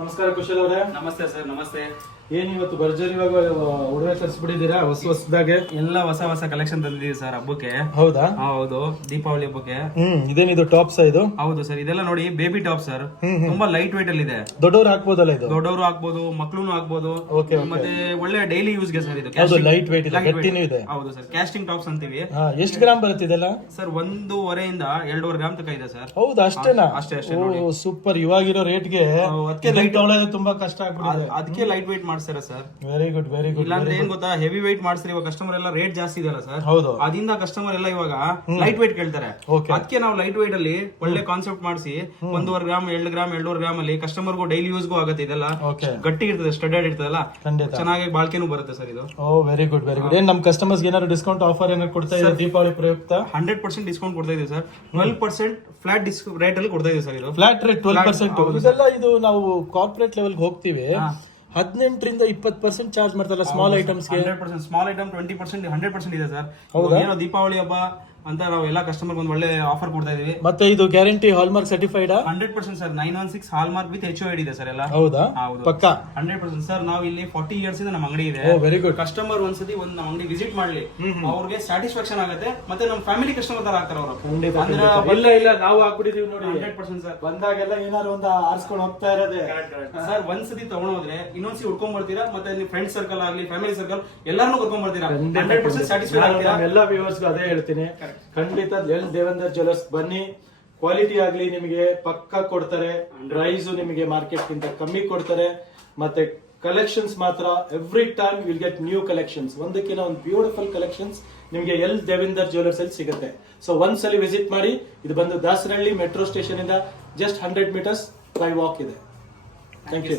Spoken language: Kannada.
ನಮಸ್ಕಾರ ಕುಶಲ್ ಅವರೇ. ನಮಸ್ತೆ ಸರ್. ನಮಸ್ತೆ. ಏನ್ ಇವತ್ತು ಭರ್ಜರಿ ಉಡುವೆ ತರಿಸ್ಬಿಟ್ಟಿದ್ದೀರಾ ಹೊಸದಾಗೆ? ಎಲ್ಲ ಹೊಸ ಕಲೆಕ್ಷನ್ ತಂದಿದ್ದೀವಿ ಸರ್ ಹಬ್ಬಕ್ಕೆ. ಹೌದಾ? ಹೌದು, ದೀಪಾವಳಿ ಹಬ್ಬಕ್ಕೆ. ಇದೇನಿದು ಟಾಪ್ಸ್ ಇದು? ಹೌದು ಸರ್, ಇದೆಲ್ಲ ನೋಡಿ ಬೇಬಿ ಟಾಪ್ ಸರ್. ತುಂಬಾ ಲೈಟ್ ವೇಟ್ ಅಲ್ಲಿ ಇದೆ. ದೊಡ್ಡವರು ಹಾಕ್ಬೋದಲ್ಲ ಇದು? ದೊಡ್ಡವರು ಹಾಕ್ಬೋದು, ಮಕ್ಳು ಹಾಕ್ಬೋದು. ಮತ್ತೆ ಒಳ್ಳೆ ಡೈಲಿ ಯೂಸ್ಗೆ ಸರ್ ಇದು. ಲೈಟ್ ವೇಟ್ ಇದೆ, ಗಟ್ಟಿನೂ ಇದೆ. ಹೌದು ಸರ್, ಕ್ಯಾಸ್ಟಿಂಗ್ ಟಾಪ್ಸ್ ಅಂತೀವಿ. ಎಷ್ಟು ಗ್ರಾಮ್ ಬರುತ್ತೆ ಇದೆಲ್ಲ? ಸರ್ 1.5 ಇಂದ 2.5 ಗ್ರಾಮ್ ತನಕ ಇದೆ ಸರ್. ಹೌದಾ? ಅಷ್ಟೇನಾ? ಅಷ್ಟೇ. ಸೂಪರ್. ಇವಾಗಿರೋ ರೇಟ್ಗೆ ತೊಗೊಳೋದು ತುಂಬಾ ಕಷ್ಟ ಆಗ್ಬಿಟ್ಟಿದೆ. ಅದಕ್ಕೆ ಲೈಟ್ ವೇಟ್ ಮಾಡ್ತಾರೆ sir. Very good, very good. ಇಲ್ಲಾಂದ್ರೆ ಏನ್ ಗೊತ್ತಾ, ಹೆವಿ ವೇಟ್ ಮಾಡ್ತಾರೆ. ಇವಾಗ ಕಸ್ಟಮರ್ ಎಲ್ಲ ರೇಟ್ ಜಾಸ್ತಿ ಇದೆಯಲ್ಲ ಸರ್, ಹೌದು. ಅದರಿಂದ ಕಸ್ಟಮರ್ ಎಲ್ಲ ಇವಾಗ ಲೈಟ್ ವೇಟ್ ಕೇಳ್ತಾರೆ. ಅದಕ್ಕೆ ನಾವು ಲೈಟ್ ವೇಟ್ ಅಲ್ಲಿ ಒಳ್ಳೆ ಕಾನ್ಸೆಪ್ಟ್ ಮಾಡಿಸಿ 1.5 ಗ್ರಾಮ್ 2 ಗ್ರಾಮ್ 2.5 ಗ್ರಾಮ್ ಅಲ್ಲಿ ಕಸ್ಟಮರ್ಗೂ ಡೈಲಿ ಯೂಸ್ಗೂ ಆಗುತ್ತೆ. ಇದೆಲ್ಲ ಗಟ್ಟಿ ಇರ್ತದೆ, ಸ್ಟಡೆಡ್ ಇರ್ತದಲ್ಲ, ಚೆನ್ನಾಗಿ ಬಾಳ್ಕೆನೂ ಬರುತ್ತೆ ಸರ್ ಇದು. Very good, very good. ಏನ್ ನಮ್ ಕಸ್ಟಮರ್ಸ್ ಏನಾದ್ರು ಡಿಸ್ಕೌಂಟ್ ಆಫರ್ ಏನಾದ್ರು ಕೊಡ್ತಾ ಇದೆ ದೀಪಾವಳಿ ಪ್ರಯುಕ್ತ? 100% ಡಿಸ್ಕೌಂಟ್ ಕೊಡ್ತಾ ಇದೀವಿ ಸರ್. 12% ಫ್ಲಾಟ್ ರೇಟ್ ಅಲ್ಲಿ ಕೊಡ್ತಾ ಇದೀವಿ ಸರ್. ಇದು ಫ್ಲಾಟ್ ರೇಟ್ 12%. ಇದೆಲ್ಲ ಇದು ನಾವು ಕಾರ್ಪೊರೇಟ್ ಲೆವೆಲ್ ಹೋಗ್ತೀವಿ, 18% ರಿಂದ 20% ಚಾರ್ಜ್ ಮಾಡ್ತಾರಲ್ಲ ಸ್ಮಾಲ್ ಐಟಮ್ಸ್ ಗೆ. 100% ಸ್ಮಾಲ್ ಐಟಮ್ 20% 100% ಇದೆ ಸರ್. ಏನೋ ದೀಪಾವಳಿ ಹಬ್ಬ ಅಂತ ನಾವು ಎಲ್ಲ ಕಸ್ಟಮರ್ ಒಂದು ಒಳ್ಳೆ ಆಫರ್ ಕೊಡ್ತಾ ಇದೀವಿ. ಮತ್ತೆ ಇದು guarantee hallmark certified? 100% sir. 916 hallmark with HOID ಇದೆ ಸರ್ ಎಲ್ಲ. ಹೌದಾ? ಪಕ್ಕಾ 100% ಸರ್. ನಾವು ಇಲ್ಲಿ 40 ಇಯರ್ಸ್ ಇಂದ ನಮ್ಮ ಅಂಗಡಿ ಇದೆ. Very good. ಕಸ್ಟಮರ್ ಒಂದ್ಸತಿ ಒಂದು ನಮ್ಮ ಅಂಗಡಿ ವಿಸಿಟ್ ಮಾಡ್ಲಿ, ಅವ್ರಿಗೆ ಸ್ಯಾಟಿಸ್ಫ್ಯಾಕ್ಷನ್ ಆಗುತ್ತೆ. ಮತ್ತೆ ನಮ್ಮ ಫ್ಯಾಮಿಲಿ ಕಸ್ಟಮರ್ ತರ ಆಗ್ತಾರೆ ಅವರು. ಇಲ್ಲ ನಾವು ಹಾಕ್ಬಿಟ್ಟಿದೀವಿ ನೋಡಿ. 100% ಸರ್. ಬಂದಾಗೆಲ್ಲ ಏನಾದ್ರು ಒಂದು ಆರಿಸ್ಕೊಂಡು ಹೋಗ್ತಾ ಇರೋದೇ ಸರ್. ಒಂದ್ಸತಿ ತಗೊಂಡೋದ್ರೆ ಇನ್ನೊಂದ್ಸತಿ ಉಡ್ಕೊಂಡ್ ಬರ್ತೀರಾ. ಮತ್ತೆ ನಿಮ್ಮ ಫ್ರೆಂಡ್ ಸರ್ಕಲ್ ಆಗ್ಲಿ, ಫ್ಯಾಮಿಲಿ ಸರ್ಕಲ್ ಎಲ್ಲಾರನ್ನೂ ಕರ್ಕೊಂಡ್ ಬರ್ತೀರಾ. 100% ಸ್ಯಾಟಿಸ್ಫೈಡ್ ಆಗ್ತೀರಾ. ಎಲ್ಲ ವ್ಯೂವರ್ಸ್ ಅದೇ ಹೇಳ್ತೀನಿ, ಖಂಡಿತ ಎಲ್ ದೇವೇಂದರ್ ಜ್ಯುವೆಲರ್ಸ್ ಬನ್ನಿ. ಕ್ವಾಲಿಟಿ ಆಗ್ಲಿ ನಿಮಗೆ ಪಕ್ಕಾ ಕೊಡ್ತಾರೆ, ಪ್ರೈಸ್ ನಿಮಗೆ ಮಾರ್ಕೆಟ್ ಗಿಂತ ಕಮ್ಮಿ ಕೊಡ್ತಾರೆ. ಮತ್ತೆ ಕಲೆಕ್ಷನ್ಸ್ ಮಾತ್ರ every time will get new collections. ಒಂದಕ್ಕಿಂತ ಒಂದು ಬ್ಯೂಟಿಫುಲ್ ಕಲೆಕ್ಷನ್ಸ್ ನಿಮಗೆ ಎಲ್ ದೇವೇಂದರ್ ಜ್ಯುವೆಲರ್ಸ್ ಅಲ್ಲಿ ಸಿಗುತ್ತೆ. ಸೊ ಒಂದ್ಸಲಿ ವಿಸಿಟ್ ಮಾಡಿ. ಇದು ಬಂದು ದಾಸರಹಳ್ಳಿ ಮೆಟ್ರೋ ಸ್ಟೇಷನ್ ಇಂದ ಜಸ್ಟ್ 100 ಮೀಟರ್ಸ್ ಬೈ ವಾಕ್ ಇದೆ. Thank you.